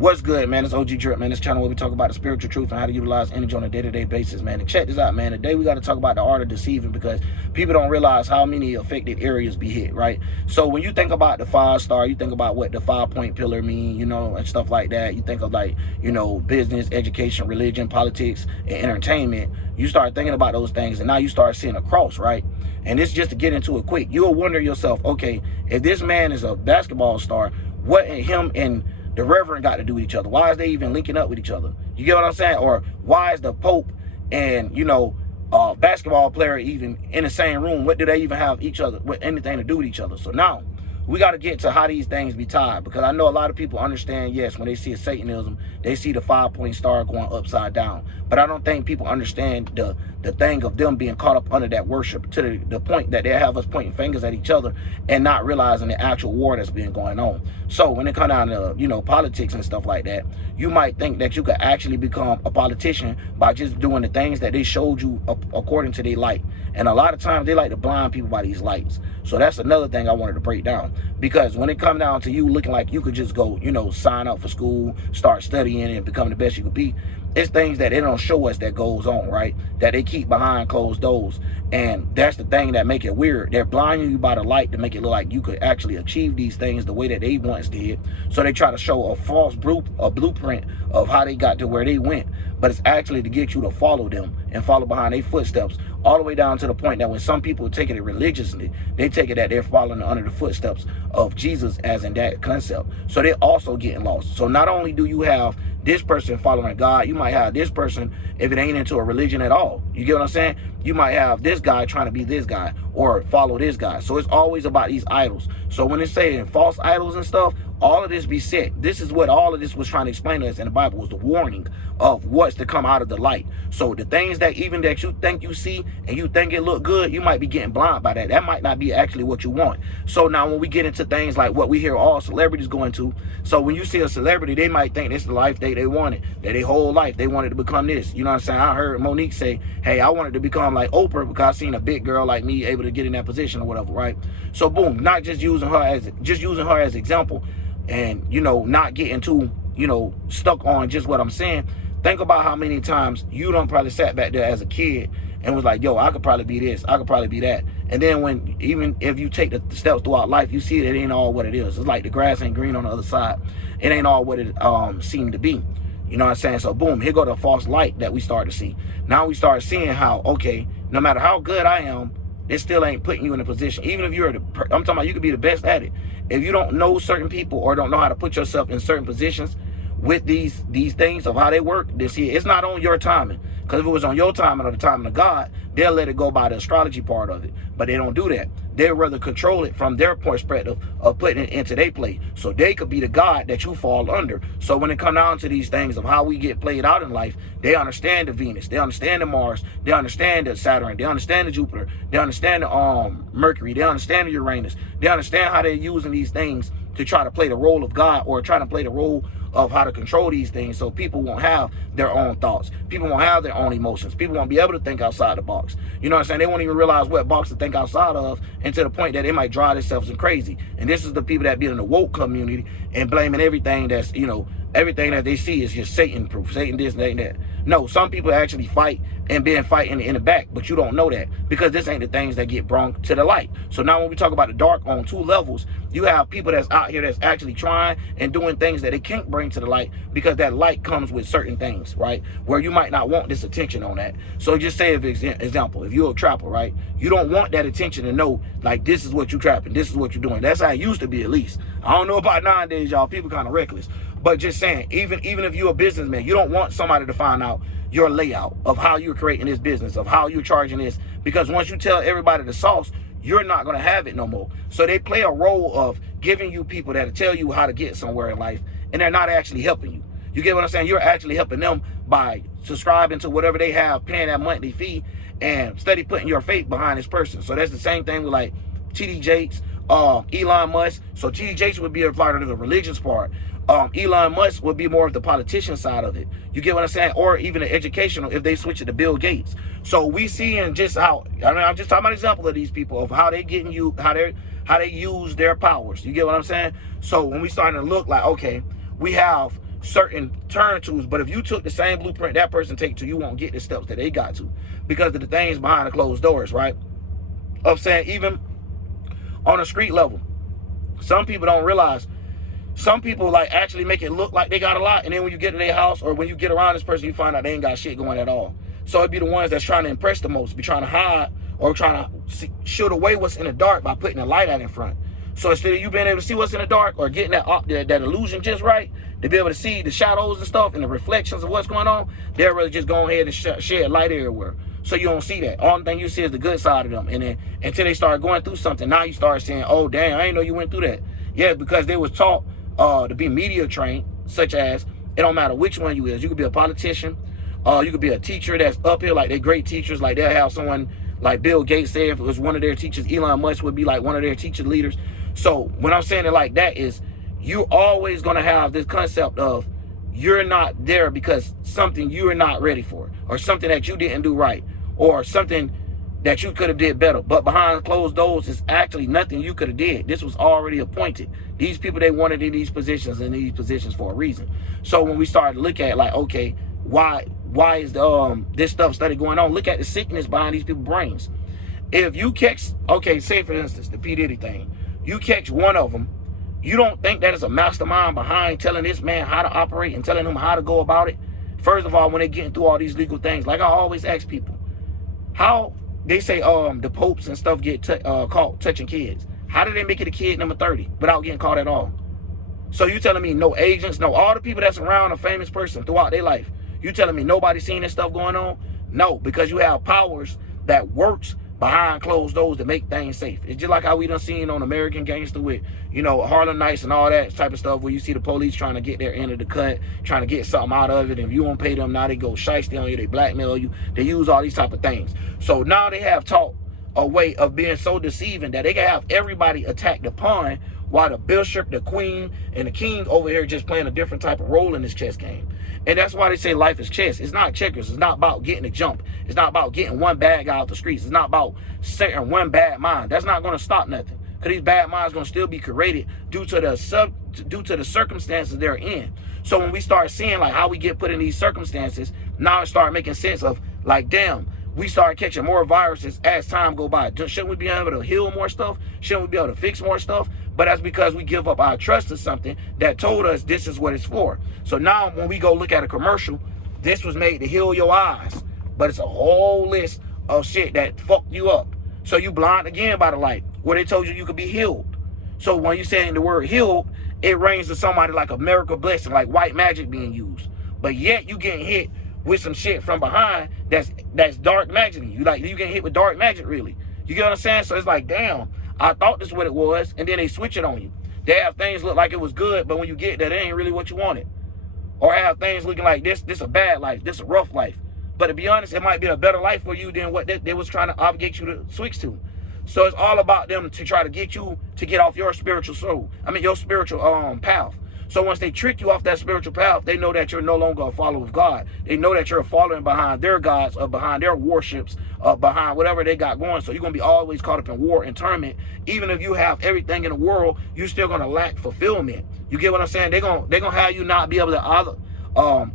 What's good, man? It's OG Drip, man. This channel where we talk about the spiritual truth and how to utilize energy on a day-to-day basis, man. And check this out, man. Today we got to talk about the art of deceiving, because people don't realize how many affected areas be hit, right? So when you think about the 5-star, you think about what the 5-point pillar mean, you know, and stuff like that. You think of, like, you know, business, education, religion, politics, and entertainment. You start thinking about those things, and now you start seeing a cross, right? And this just to get into it quick. You'll wonder yourself, okay, if this man is a basketball star, what him and the Reverend got to do with each other? Why is they even linking up with each other? You get what I'm saying? Or why is the Pope and, you know, basketball player even in the same room? What do they even have each other with anything to do with each other? So now we got to get to how these things be tied, because I know a lot of people understand, yes, when they see a Satanism, they see the 5-point star going upside down. But I don't think people understand the thing of them being caught up under that worship to the point that they have us pointing fingers at each other and not realizing the actual war that's been going on. So when it comes down to, you know, politics and stuff like that, you might think that you could actually become a politician by just doing the things that they showed you according to their light. And a lot of times they like to blind people by these lights. So that's another thing I wanted to break down, because when it comes down to you looking like you could just go, you know, sign up for school, start studying and become the best you could be, it's things that they don't show us that goes on, right? That they keep behind closed doors. And that's the thing that make it weird. They're blinding you by the light to make it look like you could actually achieve these things the way that they once did. So they try to show a false blueprint of how they got to where they went. But it's actually to get you to follow them and follow behind their footsteps, all the way down to the point that when some people take it religiously, they take it that they're following under the footsteps of Jesus, as in that concept. So they're also getting lost. So not only do you have this person following God, you might have this person, if it ain't into a religion at all. You get what I'm saying? You might have this guy trying to be this guy or follow this guy. So it's always about these idols. So when it's saying false idols and stuff, all of this be set. This is what all of this was trying to explain to us in the Bible, was the warning of what's to come out of the light. So the things that even that you think you see and you think it look good, you might be getting blind by that. That might not be actually what you want. So now when we get into things like what we hear all celebrities going to, so when you see a celebrity, they might think this is the life they wanted, that their whole life they wanted to become this. You know what I'm saying? I heard Monique say, hey, I wanted to become like Oprah because I seen a big girl like me able to get in that position or whatever, right? So boom, not just using her as example, and, you know, not getting too, you know, stuck on just what I'm saying. Think about how many times you done probably sat back there as a kid and was like, yo, I could probably be this, I could probably be that. And then when, even if you take the steps throughout life, you see that it ain't all what it is. It's like the grass ain't green on the other side. It ain't all what it seemed to be. You know what I'm saying? So boom, here go the false light that we start to see. Now we start seeing how, okay, no matter how good I am, it still ain't putting you in a position. Even if you're I'm talking about you could be the best at it. If you don't know certain people or don't know how to put yourself in certain positions with these things of how they work, this here, it's not on your timing. Because if it was on your timing or the timing of God, they'll let it go by the astrology part of it. But they don't do that. They'd rather control it from their perspective of putting it into their play. So they could be the God that you fall under. So when it comes down to these things of how we get played out in life, they understand the Venus, they understand the Mars, they understand the Saturn, they understand the Jupiter, they understand the Mercury, they understand the Uranus, they understand how they're using these things to try to play the role of God, or try to play the role of how to control these things, so people won't have their own thoughts. People won't have their own emotions. People won't be able to think outside the box. You know what I'm saying? They won't even realize what box to think outside of, and to the point that they might drive themselves in crazy. And this is the people that be in the woke community and blaming everything that's, you know, everything that they see is just Satan proof, Satan this, Satan that. No, some people actually fight and been fighting in the back, but you don't know that, because this ain't the things that get brought to the light. So now when we talk about the dark on 2 levels, you have people that's out here that's actually trying and doing things that they can't bring to the light, because that light comes with certain things, right? Where you might not want this attention on that. So just say, for example, if you're a trapper, right? You don't want that attention to know, like, this is what you're trapping, this is what you're doing. That's how it used to be, at least. I don't know about nowadays, y'all. People kind of reckless. But just saying, even if you're a businessman, you don't want somebody to find out your layout of how you're creating this business, of how you're charging this, because once you tell everybody the sauce, you're not going to have it no more. So they play a role of giving you people that tell you how to get somewhere in life, and they're not actually helping you. You get what I'm saying? You're actually helping them by subscribing to whatever they have, paying that monthly fee, and steady putting your faith behind this person. So that's the same thing with like TD Jakes, Elon Musk. So TD Jakes would be a part of the religious part. Elon Musk would be more of the politician side of it. You get what I'm saying? Or even the educational, if they switch it to Bill Gates. So we see in just how, I mean, I'm just talking about an example of these people, of how they getting you, how they use their powers. You get what I'm saying? So when we starting to look like, okay, we have certain turn tos, but if you took the same blueprint that person take to, you won't get the steps that they got to, because of the things behind the closed doors, right? Of saying, even on a street level, some people don't realize, some people like actually make it look like they got a lot, and then when you get to their house or when you get around this person, you find out they ain't got shit going at all. So it'd be the ones that's trying to impress the most, be trying to hide or trying to shoot away what's in the dark by putting a light out in front. So instead of you being able to see what's in the dark or getting that illusion just right, to be able to see the shadows and stuff and the reflections of what's going on, they're really just going ahead and shed light everywhere. So you don't see that. Only thing you see is the good side of them. And then until they start going through something, now you start saying, oh, damn, I didn't know you went through that. Yeah, because they was taught to be media trained, such as, it don't matter which one you is. You could be a politician. You could be a teacher that's up here, like they're great teachers. Like they'll have someone like Bill Gates say, if it was one of their teachers, Elon Musk would be like one of their teacher leaders. So when I'm saying it like that is, you're always going to have this concept of you're not there because something you're not ready for, or something that you didn't do right, or something that you could have did better. But behind closed doors is actually nothing you could have did. This was already appointed. These people, they wanted in these positions for a reason. So when we started to look at like, okay, why is this stuff started going on? Look at the sickness behind these people's brains. If you catch, okay, say for instance, the P. Diddy thing, you catch one of them, you don't think that is a mastermind behind telling this man how to operate and telling him how to go about it? First of all, when they're getting through all these legal things, like I always ask people, how they say the popes and stuff get caught touching kids. How did they make it a kid number 30 without getting caught at all? So you telling me no agents, no, all the people that's around a famous person throughout their life, you telling me nobody seen this stuff going on? No, because you have powers that works behind closed doors to make things safe. It's just like how we done seen on American Gangster with, you know, Harlem Nights and all that type of stuff, where you see the police trying to get their end of the cut, trying to get something out of it. And if you won't pay them, now they go shiesty on you, they blackmail you, they use all these type of things. So now they have taught a way of being so deceiving that they can have everybody attack the pawn, while the bishop, the queen, and the king over here just playing a different type of role in this chess game. And that's why they say life is chess. It's not checkers. It's not about getting a jump. It's not about getting one bad guy out the streets. It's not about setting one bad mind. That's not going to stop nothing, because these bad minds going to still be created due to the circumstances they're in. So when we start seeing like how we get put in these circumstances, now it start making sense of like, damn, we start catching more viruses as time go by. Shouldn't we be able to heal more stuff? Shouldn't we be able to fix more stuff? But that's because we give up our trust to something that told us this is what it's for. So now when we go look at a commercial, this was made to heal your eyes, but it's a whole list of shit that fucked you up. So you blind again by the light, where they told you you could be healed. So when you saying the word healed, it rings to somebody like a miracle blessing, like white magic being used. But yet you getting hit with some shit from behind that's dark magic. You getting hit with dark magic, really. You get what I'm saying? So it's like, damn, I thought this is what it was, and then they switch it on you. They have things look like it was good, but when you get that, it ain't really what you wanted. Or have things looking like this a bad life, this a rough life. But to be honest, it might be a better life for you than what they was trying to obligate you to switch to. So it's all about them to try to get you to get off your spiritual soul. I mean, your spiritual path. So once they trick you off that spiritual path, they know that you're no longer a follower of God. They know that you're following behind their gods, or behind their warships, behind whatever they got going. So you're going to be always caught up in war and torment. Even if you have everything in the world, you're still going to lack fulfillment. You get what I'm saying? They're going to have you not be able to either